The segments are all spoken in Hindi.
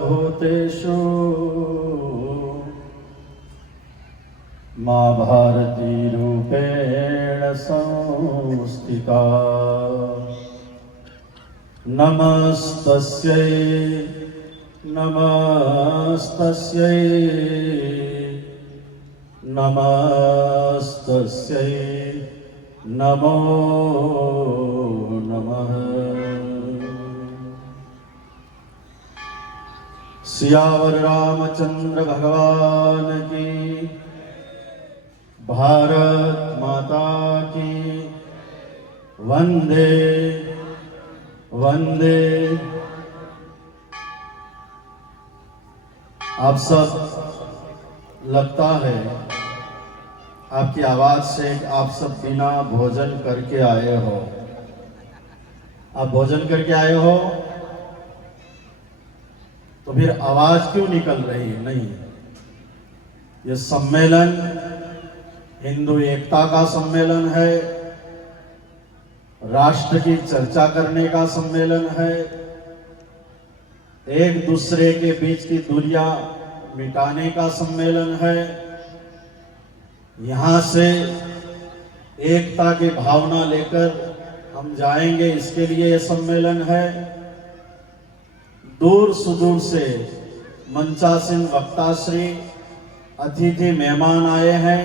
भूतेषु मां भारती रूपेण संस्थिता। नमस्तस्यै नमस्तस्यै नमस्तस्यै नमो नमः। सियावर रामचंद्र भगवान की, भारत माता की, वंदे वंदे। आप सब, लगता है आपकी आवाज से आप सब बिना भोजन करके आए हो। आप भोजन करके आए हो तो फिर आवाज क्यों निकल रही है? नहीं, ये सम्मेलन हिंदू एकता का सम्मेलन है, राष्ट्र की चर्चा करने का सम्मेलन है, एक दूसरे के बीच की दूरियां मिटाने का सम्मेलन है। यहां से एकता की भावना लेकर हम जाएंगे, इसके लिए यह सम्मेलन है। दूर सुदूर से मंचासीन वक्ताश्री, अतिथि मेहमान आए हैं।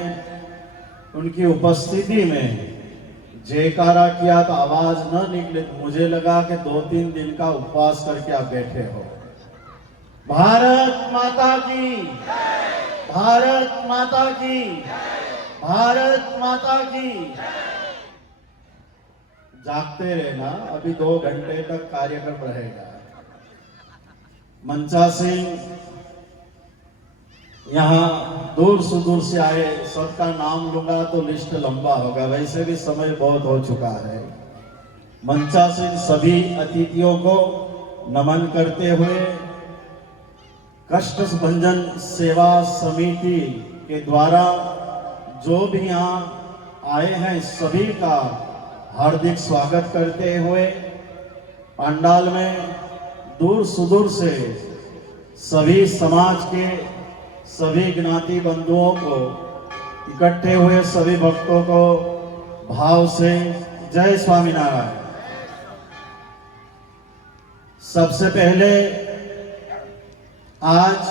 उनकी उपस्थिति में जयकारा किया तो आवाज न निकले, तो मुझे लगा कि 2-3 दिन का उपवास करके आप बैठे हो। भारत माता की, भारत माता की, भारत माता की। जागते रहना, अभी 2 घंटे तक कार्यक्रम रहेगा। मंचासीन यहाँ दूर सुदूर से आए, सबका नाम लूंगा तो लिस्ट लंबा होगा, वैसे भी समय बहुत हो चुका है। मंचासीन सभी अतिथियों को नमन करते हुए कष्टभंजन सेवा समिति के द्वारा जो भी यहाँ आए हैं सभी का हार्दिक स्वागत करते हुए, पंडाल में दूर सुदूर से सभी समाज के सभी ज्ञाति बंधुओं को इकट्ठे हुए सभी भक्तों को भाव से जय स्वामीनारायण। सबसे पहले आज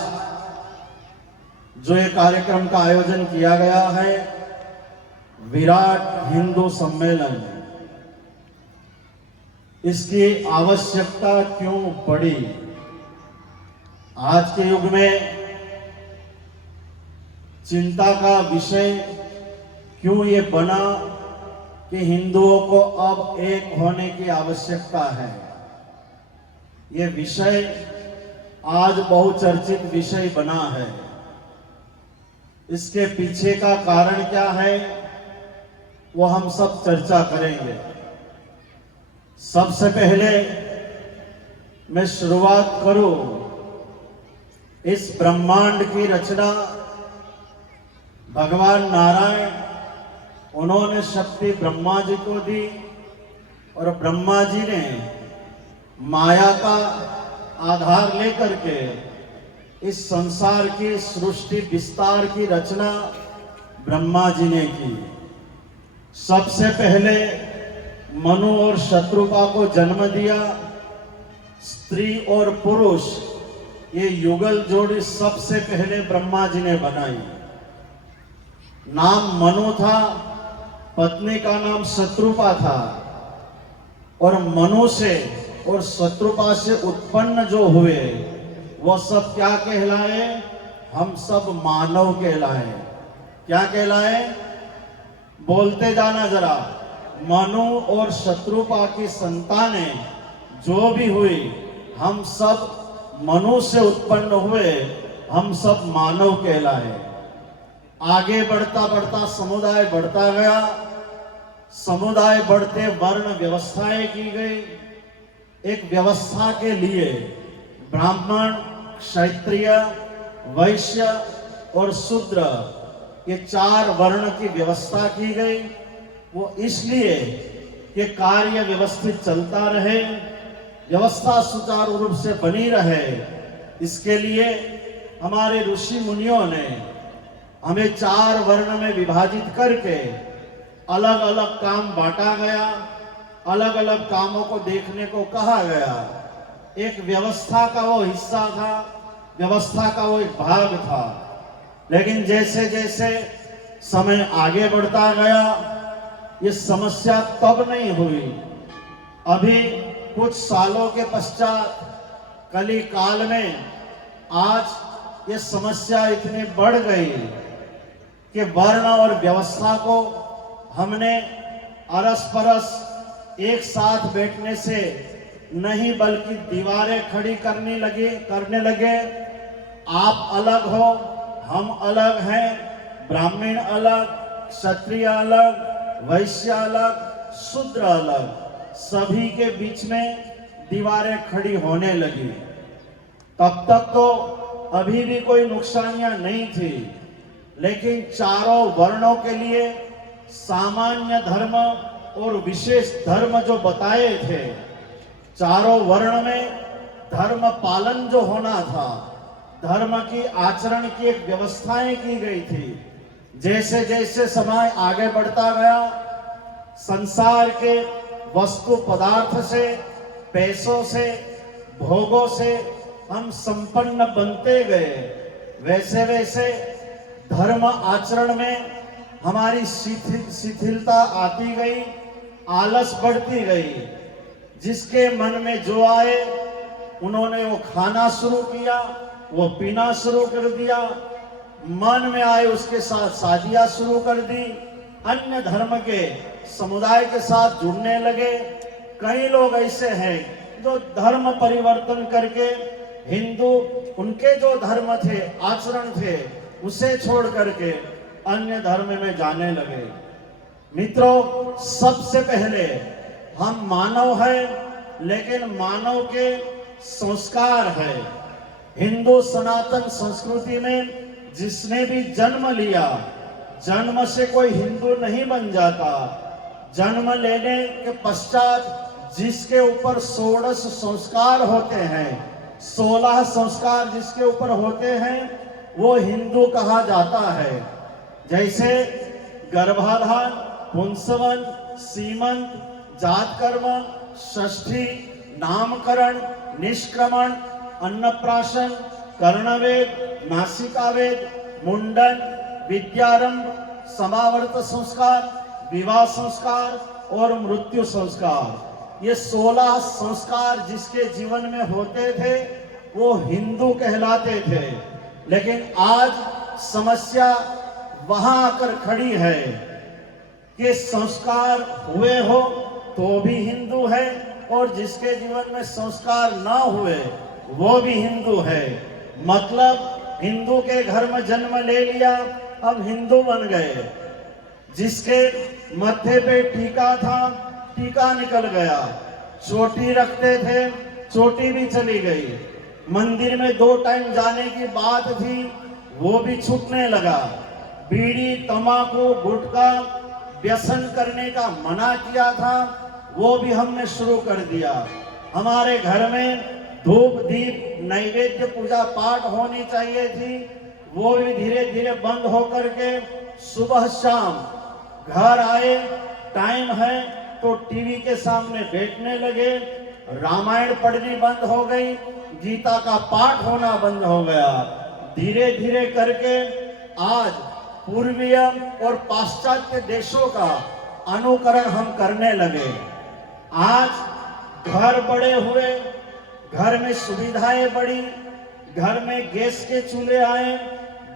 जो ये कार्यक्रम का आयोजन किया गया है, विराट हिंदू सम्मेलन, इसकी आवश्यकता क्यों पड़ी? आज के युग में चिंता का विषय क्यों ये बना कि हिंदुओं को अब एक होने की आवश्यकता है? ये विषय आज बहुचर्चित विषय बना है। इसके पीछे का कारण क्या है वो हम सब चर्चा करेंगे। सबसे पहले मैं शुरुआत करूं, इस ब्रह्मांड की रचना भगवान नारायण, उन्होंने शक्ति ब्रह्मा जी को दी और ब्रह्मा जी ने माया का आधार लेकर के इस संसार की सृष्टि विस्तार की रचना ब्रह्मा जी ने की। सबसे पहले मनु और शत्रुपा को जन्म दिया। स्त्री और पुरुष ये युगल जोड़ी सबसे पहले ब्रह्मा जी ने बनाई। नाम मनु था, पत्नी का नाम शत्रुपा था, और मनु से और शत्रुपा से उत्पन्न जो हुए वो सब क्या कहलाए? हम सब मानव कहलाए। क्या कहलाए? बोलते जाना जरा। मनु और शत्रुपा की संतानें जो भी हुई, हम सब मनु से उत्पन्न हुए, हम सब मानव कहलाए। आगे बढ़ता बढ़ता समुदाय बढ़ता गया। समुदाय बढ़ते वर्ण व्यवस्थाएं की गई। एक व्यवस्था के लिए ब्राह्मण, क्षत्रिय, वैश्य और शूद्र, ये 4 वर्ण की व्यवस्था की गई। वो इसलिए कि कार्य व्यवस्थित चलता रहे, व्यवस्था सुचारू रूप से बनी रहे, इसके लिए हमारे ऋषि मुनियों ने हमें 4 वर्ण में विभाजित करके अलग अलग काम बांटा गया, अलग अलग कामों को देखने को कहा गया। एक व्यवस्था का वो हिस्सा था, व्यवस्था का वो एक भाग था। लेकिन जैसे जैसे समय आगे बढ़ता गया, ये समस्या तब नहीं हुई। अभी कुछ सालों के पश्चात कली काल में आज ये समस्या इतनी बढ़ गई कि वर्ण और व्यवस्था को हमने अरस परस एक साथ बैठने से नहीं बल्कि दीवारें खड़ी करने लगे। आप अलग हो, हम अलग हैं, ब्राह्मण अलग, क्षत्रिय अलग, वैश्य अलग, शूद्र अलग, सभी के बीच में दीवारें खड़ी होने लगी। तब तक तो अभी भी कोई नुकसानियां नहीं थी, लेकिन चारों वर्णों के लिए सामान्य धर्म और विशेष धर्म जो बताए थे, चारों वर्ण में धर्म पालन जो होना था, धर्म की आचरण की एक व्यवस्थाएं की गई थी। जैसे जैसे समय आगे बढ़ता गया, संसार के वस्तु पदार्थ से, पैसों से, भोगों से हम संपन्न बनते गए, वैसे वैसे धर्म आचरण में हमारी शिथिलता आती गई, आलस बढ़ती गई। जिसके मन में जो आए उन्होंने वो खाना शुरू किया, वो पीना शुरू कर दिया, मन में आए उसके साथ शादियां शुरू कर दी, अन्य धर्म के समुदाय के साथ जुड़ने लगे। कई लोग ऐसे हैं जो धर्म परिवर्तन करके हिंदू उनके जो धर्म थे, आचरण थे, उसे छोड़ करके अन्य धर्म में जाने लगे। मित्रों, सबसे पहले हम मानव हैं, लेकिन मानव के संस्कार है। हिंदू सनातन संस्कृति में जिसने भी जन्म लिया, जन्म से कोई हिंदू नहीं बन जाता। जन्म लेने के पश्चात जिसके ऊपर 16 संस्कार होते हैं, 16 संस्कार जिसके ऊपर होते हैं, वो हिंदू कहा जाता है। जैसे गर्भाधान, पुंसवन, सीमंत, जातकर्म, षष्ठी, नामकरण, निष्क्रमण, अन्नप्राशन, कर्णवेद, नासिकावेद, मुंडन, विद्यारंभ, समावर्त संस्कार, विवाह संस्कार और मृत्यु संस्कार। ये 16 संस्कार जिसके जीवन में होते थे वो हिंदू कहलाते थे। लेकिन आज समस्या वहां आकर खड़ी है कि संस्कार हुए हो तो भी हिंदू है, और जिसके जीवन में संस्कार ना हुए वो भी हिंदू है। मतलब हिंदू के घर में जन्म ले लिया, अब हिंदू बन गए। जिसके मत्थे पे टीका था, टीका निकल गया। चोटी रखते थे, चोटी भी चली गई। मंदिर में 2 टाइम जाने की बात थी, वो भी छूटने लगा। बीड़ी, तंबाकू, गुटखा, व्यसन करने का मना किया था, वो भी हमने शुरू कर दिया। हमारे घर में धूप, दीप, नैवेद्य, पूजा पाठ होनी चाहिए थी, वो भी धीरे धीरे बंद होकर के सुबह शाम घर आए, टाइम है तो टीवी के सामने बैठने लगे। रामायण पढ़नी बंद हो गई, गीता का पाठ होना बंद हो गया। धीरे धीरे करके आज पूर्वीय और पाश्चात्य देशों का अनुकरण हम करने लगे। आज घर बड़े हुए, घर में सुविधाएं बढ़ी, घर में गैस के चूल्हे आए,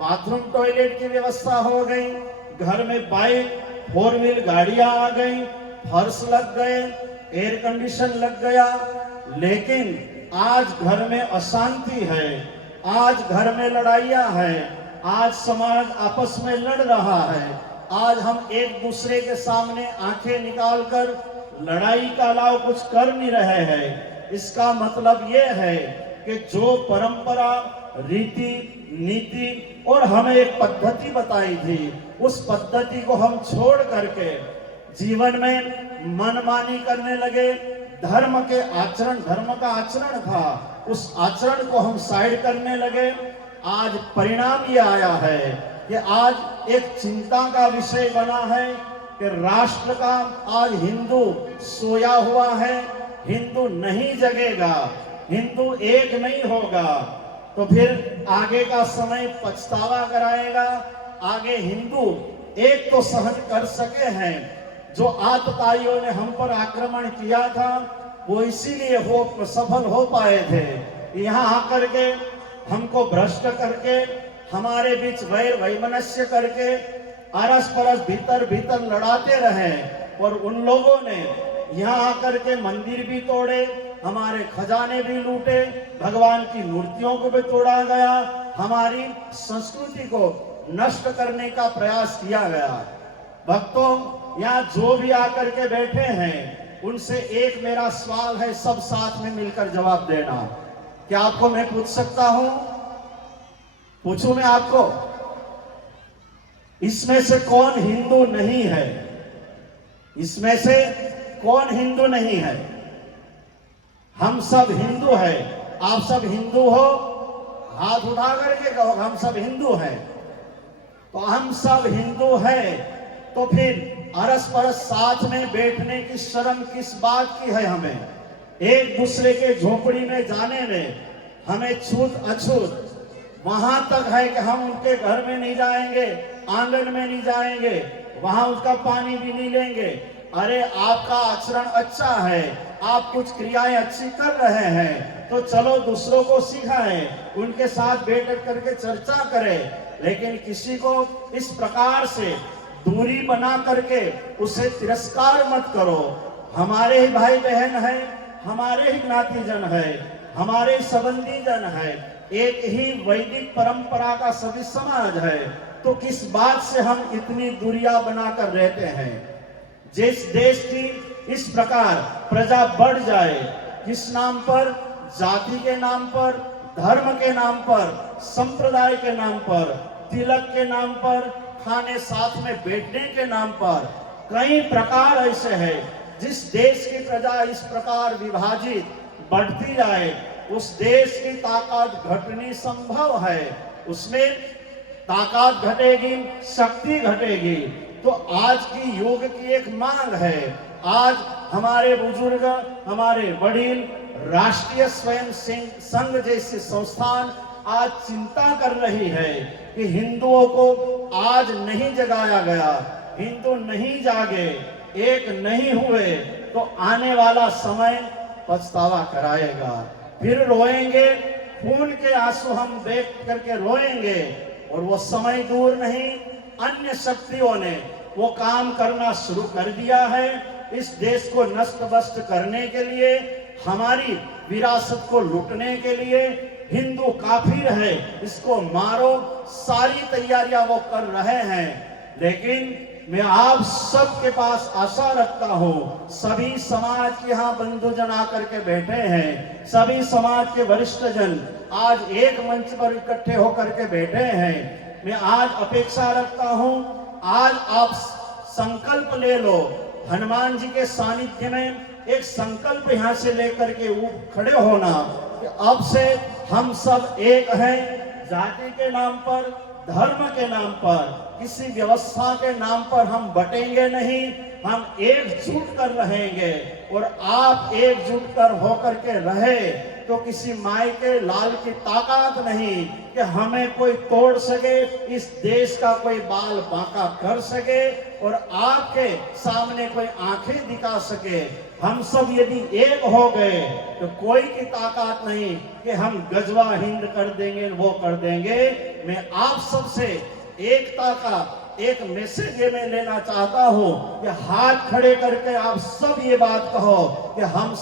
बाथरूम टॉयलेट की व्यवस्था हो गई, घर में बाइक, 4 व्हील गाड़ियां आ गई, फर्श लग गए, एयर कंडीशन लग गया। लेकिन आज घर में अशांति है, आज घर में लड़ाइयां हैं, आज समाज आपस में लड़ रहा है। आज हम एक दूसरे के सामने आंखें निकालकर लड़ाई का अलावा कुछ कर नहीं रहे हैं। इसका मतलब ये है कि जो परंपरा, रीति, नीति और हमें एक पद्धति बताई थी, उस पद्धति को हम छोड़ करके जीवन में मनमानी करने लगे, धर्म के आचरण, धर्म का आचरण था, उस आचरण को हम साइड करने लगे। आज परिणाम ये आया है कि आज एक चिंता का विषय बना है कि राष्ट्र का आज हिंदू सोया हुआ है, हिंदू नहीं जगेगा, हिंदू एक नहीं होगा तो फिर आगे का समय पछतावा कराएगा। आगे हिंदू एक तो सहन कर सके हैं, जो आतताइयों ने हम पर आक्रमण किया था वो इसीलिए वो सफल हो पाए थे। यहाँ आकर के हमको भ्रष्ट करके, हमारे बीच वैर वैमनस्य करके, अरस परस भीतर भीतर लड़ाते रहे और उन लोगों ने यहाँ आकर के मंदिर भी तोड़े, हमारे खजाने भी लूटे, भगवान की मूर्तियों को भी तोड़ा गया, हमारी संस्कृति को नष्ट करने का प्रयास किया गया। भक्तों, यहाँ जो भी आकर के बैठे हैं उनसे एक मेरा सवाल है, सब साथ में मिलकर जवाब देना। क्या आपको मैं पूछ सकता हूं? पूछूं मैं आपको? इसमें से कौन हिंदू नहीं है? इसमें से कौन हिंदू नहीं है? हम सब हिंदू हैं। आप सब हिंदू हो? हाथ उठा करके कहो हम सब हिंदू हैं। तो हम सब हिंदू हैं तो फिर अरस परस साथ में बैठने की शर्म किस बात की है? हमें एक दूसरे के झोपड़ी में जाने में हमें छूत अछूत वहां तक है कि हम उनके घर में नहीं जाएंगे, आंगन में नहीं जाएंगे, वहां उसका पानी भी नहीं लेंगे। अरे आपका आचरण अच्छा है, आप कुछ क्रियाएं अच्छी कर रहे हैं तो चलो दूसरों को सिखाएं, उनके साथ बैठ करके चर्चा करें। लेकिन किसी को इस प्रकार से दूरी बना करके उसे तिरस्कार मत करो। हमारे ही भाई बहन है, हमारे ही ज्ञातिजन है, हमारे संबंधी जन है, एक ही वैदिक परंपरा का सभी समाज है, तो किस बात से हम इतनी दूरियां बनाकर रहते हैं? जिस देश की इस प्रकार प्रजा बढ़ जाए, किस नाम पर? जाति के नाम पर, धर्म के नाम पर, संप्रदाय के नाम पर, तिलक के नाम पर, खाने साथ में बैठने के नाम पर, कई प्रकार ऐसे हैं। जिस देश की प्रजा इस प्रकार विभाजित बढ़ती जाए, उस देश की ताकत घटनी संभव है। उसमें ताकत घटेगी, शक्ति घटेगी। तो आज की युग की एक मांग है। आज हमारे बुजुर्ग, हमारे वडील, राष्ट्रीय स्वयं संघ जैसे संस्थान आज चिंता कर रही है कि हिंदुओं को आज नहीं जगाया गया, हिंदू नहीं जागे, एक नहीं हुए तो आने वाला समय पछतावा कराएगा। फिर रोएंगे, खून के आंसू हम देख करके रोएंगे और वो समय दूर नहीं। अन्य शक्तियों ने वो काम करना शुरू कर दिया है इस देश को नष्ट भ्रष्ट करने के लिए, हमारी विरासत को लूटने के लिए। हिंदू काफिर है, इसको मारो, सारी तैयारियां वो कर रहे हैं। लेकिन मैं आप सबके पास आशा रखता हूं, सभी समाज के यहाँ बंधुजन आकर के बैठे हैं, सभी समाज के वरिष्ठ जन आज एक मंच पर इकट्ठे होकर के बैठे हैं। मैं आज अपेक्षा रखता हूं, आज आप संकल्प ले लो, हनुमान जी के सानिध्य में एक संकल्प यहाँ से लेकर के खड़े होना कि अब से हम सब एक हैं। जाति के नाम पर, धर्म के नाम पर, किसी व्यवस्था के नाम पर हम बटेंगे नहीं, हम एकजुट कर रहेंगे। और आप एकजुट कर होकर के रहे तो किसी माई के लाल की ताकत नहीं कि हमें कोई तोड़ सके, इस देश का कोई बाल बांका कर सके और आपके सामने कोई आंखें दिखा सके। हम सब यदि एक हो गए तो कोई की ताकत नहीं कि हम गजवा हिंद कर देंगे, वो कर देंगे। मैं आप सबसे एकता का एक मैसेज ये मैं लेना चाहता हूं कि हाथ खड़े करके आप सब ये बात कहो कि हम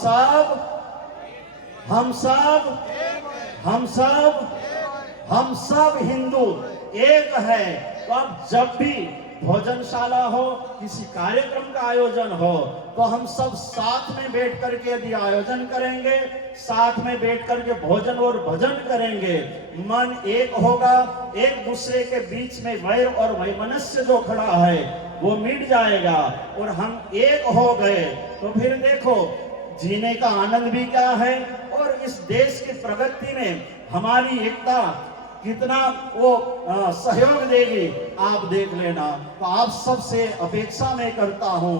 सब हिंदू एक है। तो अब जब भी भोजनशाला हो, किसी कार्यक्रम का आयोजन हो, तो हम सब साथ में बैठ करके यदि आयोजन करेंगे, साथ में बैठ करके भोजन और भजन करेंगे, मन एक होगा, एक दूसरे के बीच में वैर और वैमनस्य जो खड़ा है वो मिट जाएगा और हम एक हो गए। तो फिर देखो, जीने का आनंद भी क्या है और इस देश की प्रगति में हमारी एकता कितना वो सहयोग देगी आप देख लेना। तो आप सबसे अपेक्षा मैं करता हूं,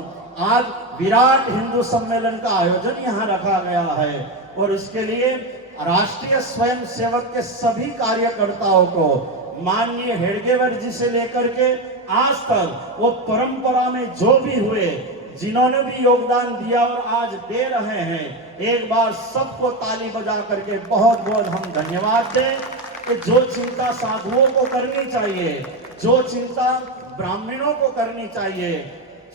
आज विराट हिंदू सम्मेलन का आयोजन यहाँ रखा गया है और इसके लिए राष्ट्रीय स्वयंसेवक के सभी कार्यकर्ताओं को माननीय हेडगेवर जी से लेकर के आज तक वो परंपरा में जो भी हुए जिन्होंने भी योगदान दिया और आज दे रहे हैं, एक बार सबको ताली बजा करके बहुत बहुत हम धन्यवाद दें कि जो चिंता साधुओं को करनी चाहिए, जो चिंता ब्राह्मणों को करनी चाहिए,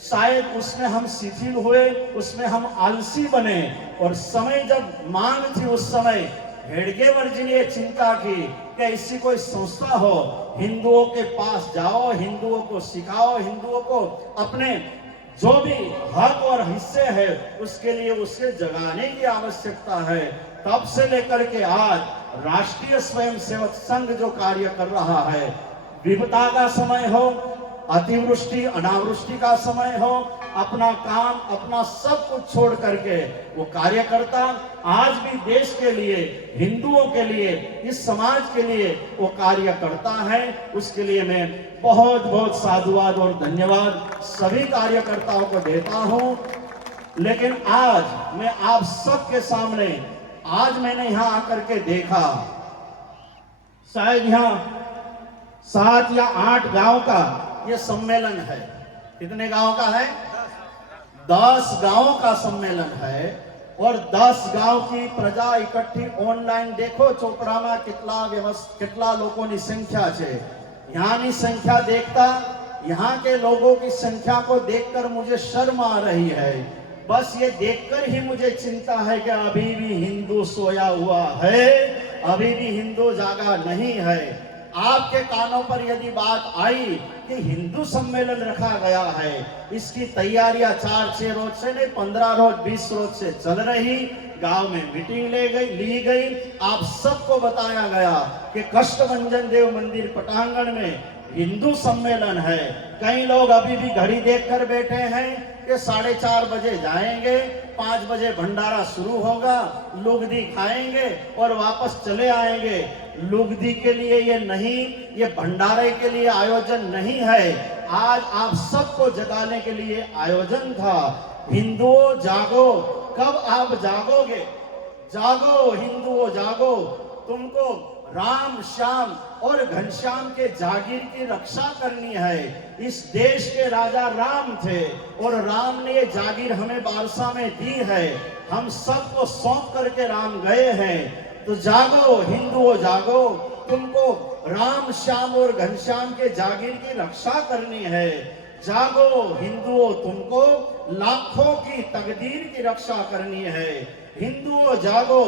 शायद उसमें हम शिथिल हुए, उसमें हम आलसी बने और समय जब मांग थी उस समय हेडगेवर जी ने चिंता की कि ऐसी कोई संस्था हो, हिंदुओं के पास जाओ, हिंदुओं को सिखाओ, हिंदुओं को अपने जो भी हक और हिस्से है उसके लिए उसे जगाने की आवश्यकता है। तब से लेकर के आज राष्ट्रीय स्वयंसेवक संघ जो कार्य कर रहा है, विपदा का समय हो, अतिवृष्टि अनावृष्टि का समय हो, अपना काम अपना सब कुछ छोड़ करके वो कार्यकर्ता आज भी देश के लिए, हिंदुओं के लिए, इस समाज के लिए वो कार्य करता है। उसके लिए मैं बहुत बहुत साधुवाद और धन्यवाद सभी कार्यकर्ताओं को देता हूं। लेकिन आज मैं आप सबके सामने, आज मैंने यहां आकर के देखा, शायद यहां 7 या 8 गांव का ये सम्मेलन है। कितने गांव का है? 10 गांव का सम्मेलन है और 10 गांव की प्रजा इकट्ठी ऑनलाइन देखो ચોપડામાં કેટલા લોકોની સંખ્યા છે। यहां संख्या देखता, यहाँ के लोगों की संख्या को देखकर मुझे शर्म आ रही है। बस ये देखकर ही मुझे चिंता है कि अभी भी हिंदू सोया हुआ है, अभी भी हिंदू जागा नहीं है। आपके कानों पर यदि बात आई कि हिंदू सम्मेलन रखा गया है, इसकी तैयारियां 4-6 रोज से नहीं 15 रोज 20 रोज से चल रही, गांव में मीटिंग ली गई, आप सबको बताया गया कि कष्टभंजन देव मंदिर पटांगण में हिंदू सम्मेलन है। कई लोग अभी भी घड़ी देखकर बैठे हैं कि 4:30 बजे जाएंगे, 5 बजे भंडारा शुरू होगा, लुगदी खाएंगे और वापस चले आएंगे। लुगदी के लिए ये नहीं, ये भंडारे के लिए आयोजन नहीं है, आज आप सबको जगाने के लिए आयोजन था। हिंदुओं जागो, कब आप जागोगे? जागो हिंदुओं जागो, तुमको राम श्याम और घनश्याम के जागीर की रक्षा करनी है। इस देश के राजा राम थे और राम ने ये जागीर हमें बारसा में दी है, हम सबको सौंप करके राम गए हैं। तो जागो हिंदुओं जागो, तुमको राम श्याम और घनश्याम के जागीर की रक्षा करनी है। जागो हिंदुओं, तुमको लाखों की तकदीर की रक्षा करनी है। हिंदुओं जागो,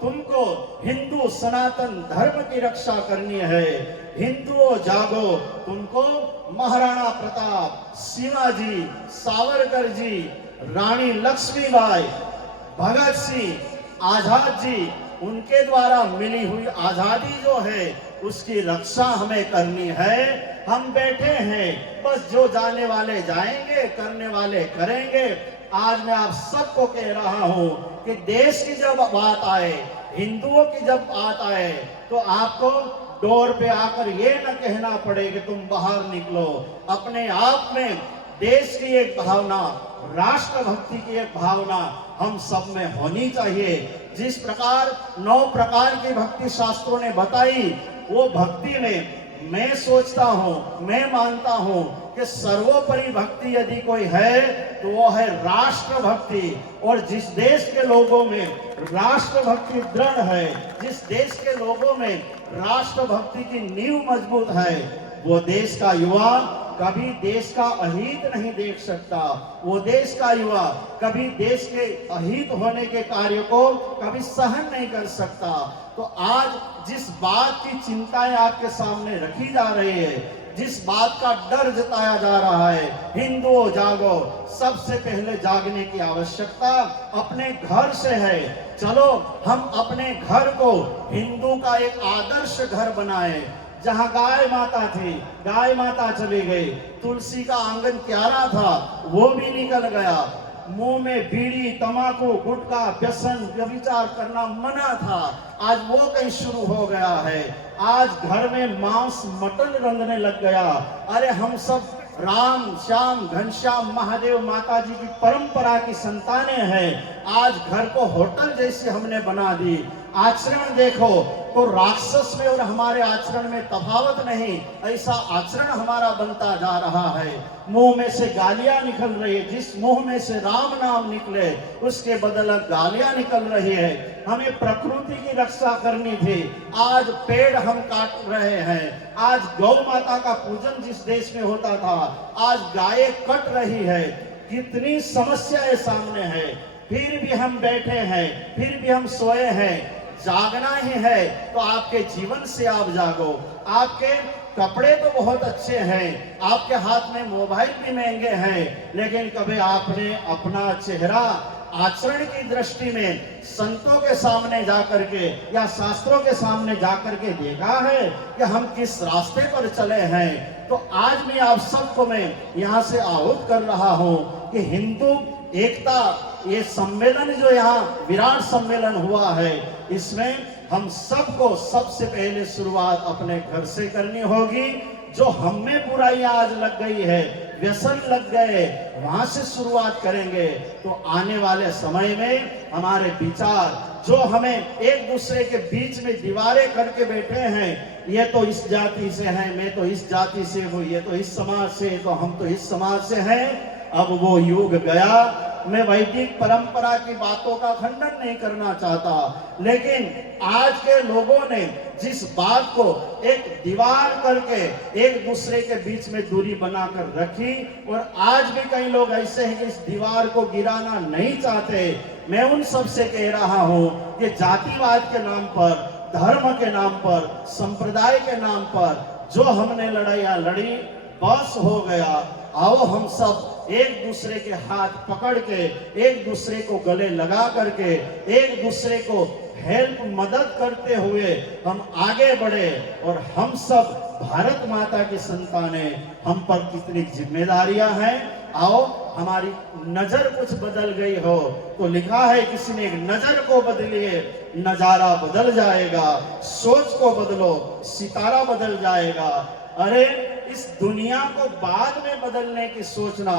तुमको हिंदू सनातन धर्म की रक्षा करनी है। हिंदुओं जागो, तुमको महाराणा प्रताप, शिवाजी, सावरकर जी, रानी लक्ष्मीबाई, भगत सिंह, आजाद जी, उनके द्वारा मिली हुई आजादी जो है उसकी रक्षा हमें करनी है। हम बैठे हैं, बस जो जाने वाले जाएंगे, करने वाले करेंगे। आज मैं आप सबको कह रहा हूं कि देश की जब बात आए, हिंदुओं की जब बात आए, तो आपको डोर पे आकर ये न कहना पड़े कि तुम बाहर निकलो। अपने आप में देश की एक भावना, राष्ट्रभक्ति की एक भावना हम सब में होनी चाहिए। जिस प्रकार 9 प्रकार की भक्ति शास्त्रों ने बताई, वो भक्ति में मैं सोचता हूं, मैं मानता हूं कि सर्वोपरि भक्ति यदि कोई है तो वो है राष्ट्रभक्ति। और जिस देश के लोगों में राष्ट्रभक्ति दृढ़ है, जिस देश के लोगों में राष्ट्रभक्ति की नींव मजबूत है, वो देश का युवा कभी देश का अहित नहीं देख सकता। वो देश का युवा कभी देश के अहित होने के कार्य को कभी सहन नहीं कर सकता। तो आज जिस बात की चिंताएं आपके सामने रखी जा रही है, जिस बात का डर जताया जा रहा है, हिंदुओं जागो, सबसे पहले जागने की आवश्यकता अपने घर से है। चलो हम अपने घर को हिंदू का एक आदर्श घर बनाए, जहां गाय माता थी, गाय माता चली गई, तुलसी का आंगन क्यारा था वो भी निकल गया, मुंह में बीड़ी, तंबाकू, गुटखा, व्यसन, व्यभिचार करना मना था, आज वो कहीं शुरू हो गया है। आज घर में मांस मटन रंधने लग गया। अरे हम सब राम श्याम घनश्याम महादेव माता जी की परंपरा की संतानें हैं। आज घर को होटल जैसे हमने बना दी। आचरण देखो तो राक्षस में और हमारे आचरण में तफावत नहीं, ऐसा आचरण हमारा बनता जा रहा है। मुंह में से गालियां निकल रही है, जिस मुंह में से राम नाम निकले उसके बदले गालियां निकल रही है। हमें प्रकृति की रक्षा करनी थी, आज पेड़ हम काट रहे हैं। आज गौ माता का पूजन जिस देश में होता था, आज गायें कट रही है। कितनी समस्याएं सामने है, फिर भी हम बैठे हैं, फिर भी हम सोए हैं। जागना ही है तो आपके जीवन से आप जागो। आपके कपड़े तो बहुत अच्छे हैं, आपके हाथ में मोबाइल भी महंगे हैं, लेकिन कभी आपने अपना चेहरा आचरण की दृष्टि में संतों के सामने जाकर के या शास्त्रों के सामने जाकर के देखा है कि हम किस रास्ते पर चले हैं? तो आज मैं आप सबको मैं यहाँ से आहूत कर रहा हूँ कि हिंदू एकता ये सम्मेलन जो यहाँ विराट सम्मेलन हुआ है, इसमें हम सबको सबसे पहले शुरुआत अपने घर से करनी होगी। जो हम में बुराइयां आज लग गई है, व्यसन लग गए, वहां से शुरुआत करेंगे तो आने वाले समय में हमारे विचार जो हमें एक दूसरे के बीच में दीवारें करके बैठे हैं, ये तो इस जाति से है, मैं तो इस जाति से हूँ, ये तो इस समाज से, तो हम तो इस समाज से हैं। अब वो युग गया। मैं वैदिक परंपरा की बातों का खंडन नहीं करना चाहता, लेकिन आज के लोगों ने जिस बात को एक दीवार करके एक दूसरे के बीच में दूरी बनाकर रखी, और आज भी कई लोग ऐसे हैं कि इस दीवार को गिराना नहीं चाहते। मैं उन सब से कह रहा हूं कि जातिवाद के नाम पर, धर्म के नाम पर, संप्रदाय के नाम पर जो हमने लड़ाइयां लड़ी, बस हो गया। आओ हम सब एक दूसरे के हाथ पकड़ के, एक दूसरे को गले लगा करके, एक दूसरे को हेल्प मदद करते हुए हम आगे बढ़े। और हम सब भारत माता की संतानें, हम पर कितनी जिम्मेदारियां हैं। आओ हमारी नजर कुछ बदल गई हो तो लिखा है किसी ने, नजर को बदलिए नजारा बदल जाएगा, सोच को बदलो सितारा बदल जाएगा। अरे इस दुनिया को बाद में बदलने की सोचना,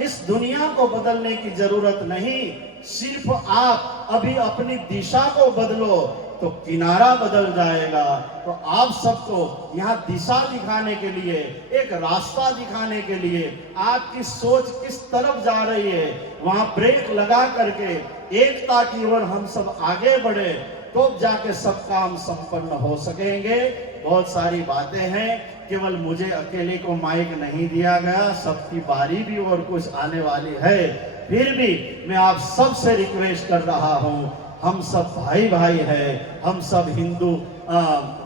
इस दुनिया को बदलने की जरूरत नहीं। सिर्फ आप अभी अपनी दिशा को बदलो तो किनारा बदल जाएगा। तो आप सबको यहाँ दिशा दिखाने के लिए, एक रास्ता दिखाने के लिए, आपकी सोच किस तरफ जा रही है, वहां ब्रेक लगा करके एकता की ओर हम सब आगे बढ़े, तो जाके सब काम संपन्न हो सकेंगे। बहुत सारी बातें हैं, केवल मुझे अकेले को माइक नहीं दिया गया, सबकी बारी भी और कुछ आने वाली है। फिर भी मैं आप सब से रिक्वेस्ट कर रहा हूं, हम सब भाई भाई हैं, हम सब हिंदू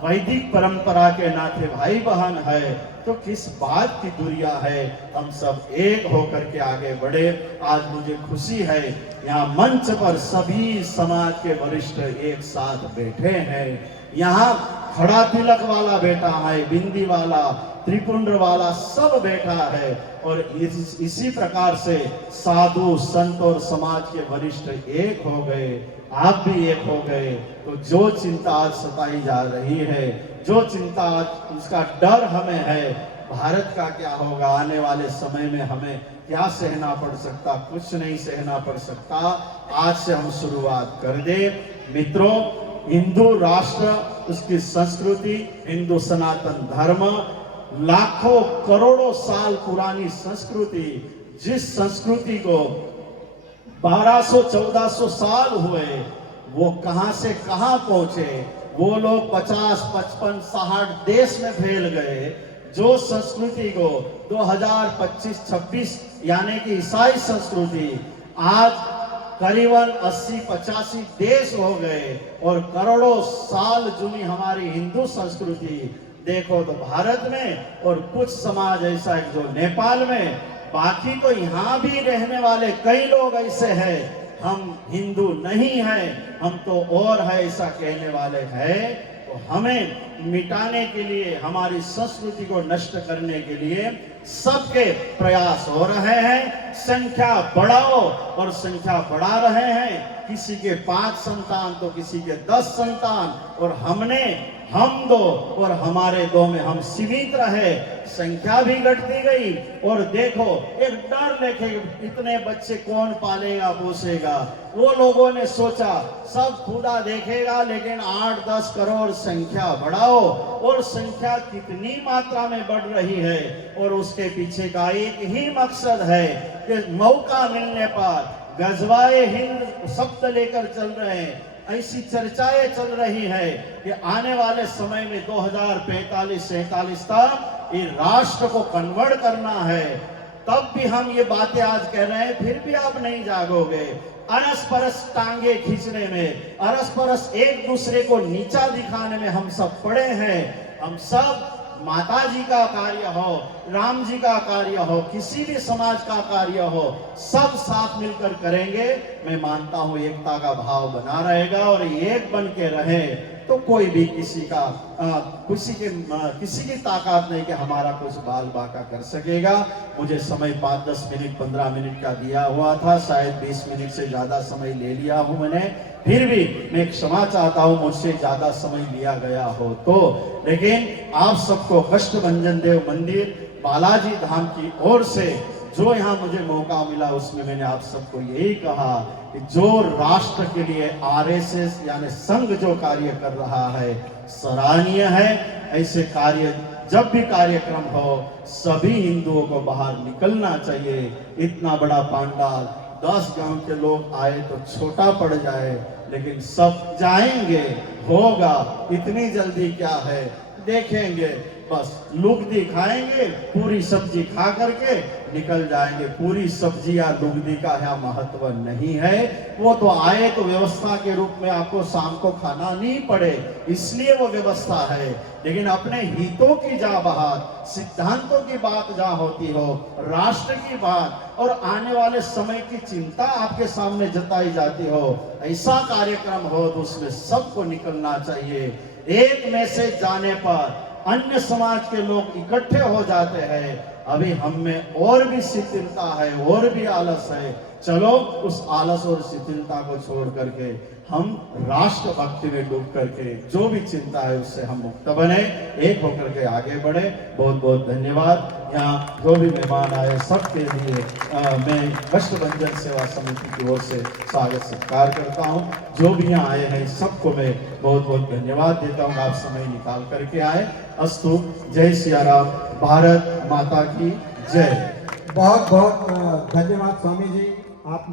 वैदिक परंपरा के नाते भाई बहन है, तो किस बात की दूरियां है, हम सब एक होकर के आगे बढ़े। आज मुझे खुशी है यहाँ मंच पर सभी समाज के वरिष्ठ एक साथ बैठे हैं। यहाँ खड़ा तिलक वाला बैठा है, बिंदी वाला, त्रिपुंड वाला सब बैठा है, और इसी प्रकार से साधु संत और समाज के वरिष्ठ एक हो गए, आप भी एक हो गए। तो जो चिंता आज सताई जा रही है, जो चिंता आज उसका डर हमें है, भारत का क्या होगा, आने वाले समय में हमें क्या सहना पड़ सकता, कुछ नहीं सहना पड़ सकता। आज से हम शुरुआत कर दे। मित्रों, हिंदू राष्ट्र, उसकी संस्कृति, हिंदू सनातन धर्म, लाखों करोड़ों साल पुरानी संस्कृति, जिस संस्कृति को 1200-1400 साल हुए, वो कहां से कहां पहुंचे। वो लोग 50, 55, 60 देश में फैल गए। जो संस्कृति को 2025, 26 यानी कि ईसाई संस्कृति आज करीबन 80-85 देश हो गए, और करोड़ों साल जुनी हमारी हिंदू संस्कृति देखो तो भारत में, और कुछ समाज ऐसा है जो नेपाल में, बाकी तो यहाँ भी रहने वाले कई लोग ऐसे हैं हम हिंदू नहीं हैं, हम तो और है ऐसा कहने वाले हैं। तो हमें मिटाने के लिए, हमारी संस्कृति को नष्ट करने के लिए सबके प्रयास हो रहे हैं। संख्या बढ़ाओ और संख्या बढ़ा रहे हैं, किसी के 5 संतान तो किसी के 10 संतान, और हम 2 और हमारे 2 में हम सीमित रहे, संख्या भी घटती गई। और देखो एक डर लेके, इतने बच्चे कौन पालेगा पोसेगा। वो लोगों ने सोचा सब खुदा देखेगा, लेकिन 8-10 करोड़ संख्या बढ़ाओ, और संख्या कितनी मात्रा में बढ़ रही है, और उसके पीछे का एक ही मकसद है कि मौका मिलने पर गजवाए हिंद शब्द लेकर चल रहे हैं। ऐसी चर्चाएं चल रही है कि आने वाले समय में 2045-47 तक ये राष्ट्र को कन्वर्ट करना है। तब भी हम ये बातें आज कह रहे हैं, फिर भी आप नहीं जागोगे। अरस परस टांगे खींचने में, अरस परस एक दूसरे को नीचा दिखाने में हम सब पड़े हैं। हम सब माता जी का कार्य हो, राम जी का कार्य हो, किसी भी समाज का कार्य हो, सब साथ मिलकर करेंगे। मैं मानता हूं एकता का भाव बना रहेगा, और एक बन के रहे तो कोई भी किसी की ताकत नहीं कि हमारा कुछ बाल बाका कर सकेगा। मुझे समय 5-10 मिनट 15 मिनट का दिया हुआ था, शायद 20 मिनट से ज्यादा समय ले लिया हूं मैंने। फिर भी मैं क्षमा चाहता हूं मुझसे ज्यादा समय लिया गया हो तो। लेकिन आप सबको कष्टभंजन देव मंदिर बालाजी धाम की ओर से जो यहाँ मुझे मौका मिला, उसमें मैंने आप सबको यही कहा कि जो राष्ट्र के लिए आरएसएस यानी संघ जो कार्य कर रहा है सराहनीय है। ऐसे कार्य जब भी कार्यक्रम हो सभी हिंदुओं को बाहर निकलना चाहिए। इतना बड़ा पंडाल 10 गांव के लोग आए तो छोटा पड़ जाए, लेकिन सब जाएंगे, होगा। इतनी जल्दी क्या है, देखेंगे, बस लुगदी खाएंगे, पूरी सब्जी खा करके निकल जाएंगे। पूरी सब्जी या लुगदी का यहाँ महत्व नहीं है। वो तो आए तो व्यवस्था के रूप में आपको शाम को खाना नहीं पड़े, इसलिए वो व्यवस्था है। लेकिन अपने हितों की जहाँ बात, सिद्धांतों की बात जहाँ होती हो, राष्ट्र की बात और आने वाले समय की चिंता आपके सामने जताई जाती हो, ऐसा कार्यक्रम हो तो उसमें सबको निकलना चाहिए। एक मैसेज जाने पर अन्य समाज के लोग इकट्ठे हो जाते हैं। अभी हम में और भी शिथिलता है, और भी आलस है। चलो उस आलस और शिथिलता को छोड़ करके हम राष्ट्र भक्ति में डूब करके जो भी चिंता है उससे हम मुक्त बने, एक होकर के आगे बढ़े। बहुत बहुत धन्यवाद। यहाँ जो भी मेहमान आए सबके लिए मैं कष्टभंजन सेवा समिति की ओर से स्वागत सत्कार करता हूँ। जो भी यहाँ आए हैं सबको मैं बहुत बहुत धन्यवाद देता हूँ, आप समय निकाल करके आए। अस्तु। जय सिया राम। भारत माता की जय। बहुत बहुत धन्यवाद स्वामी जी। आप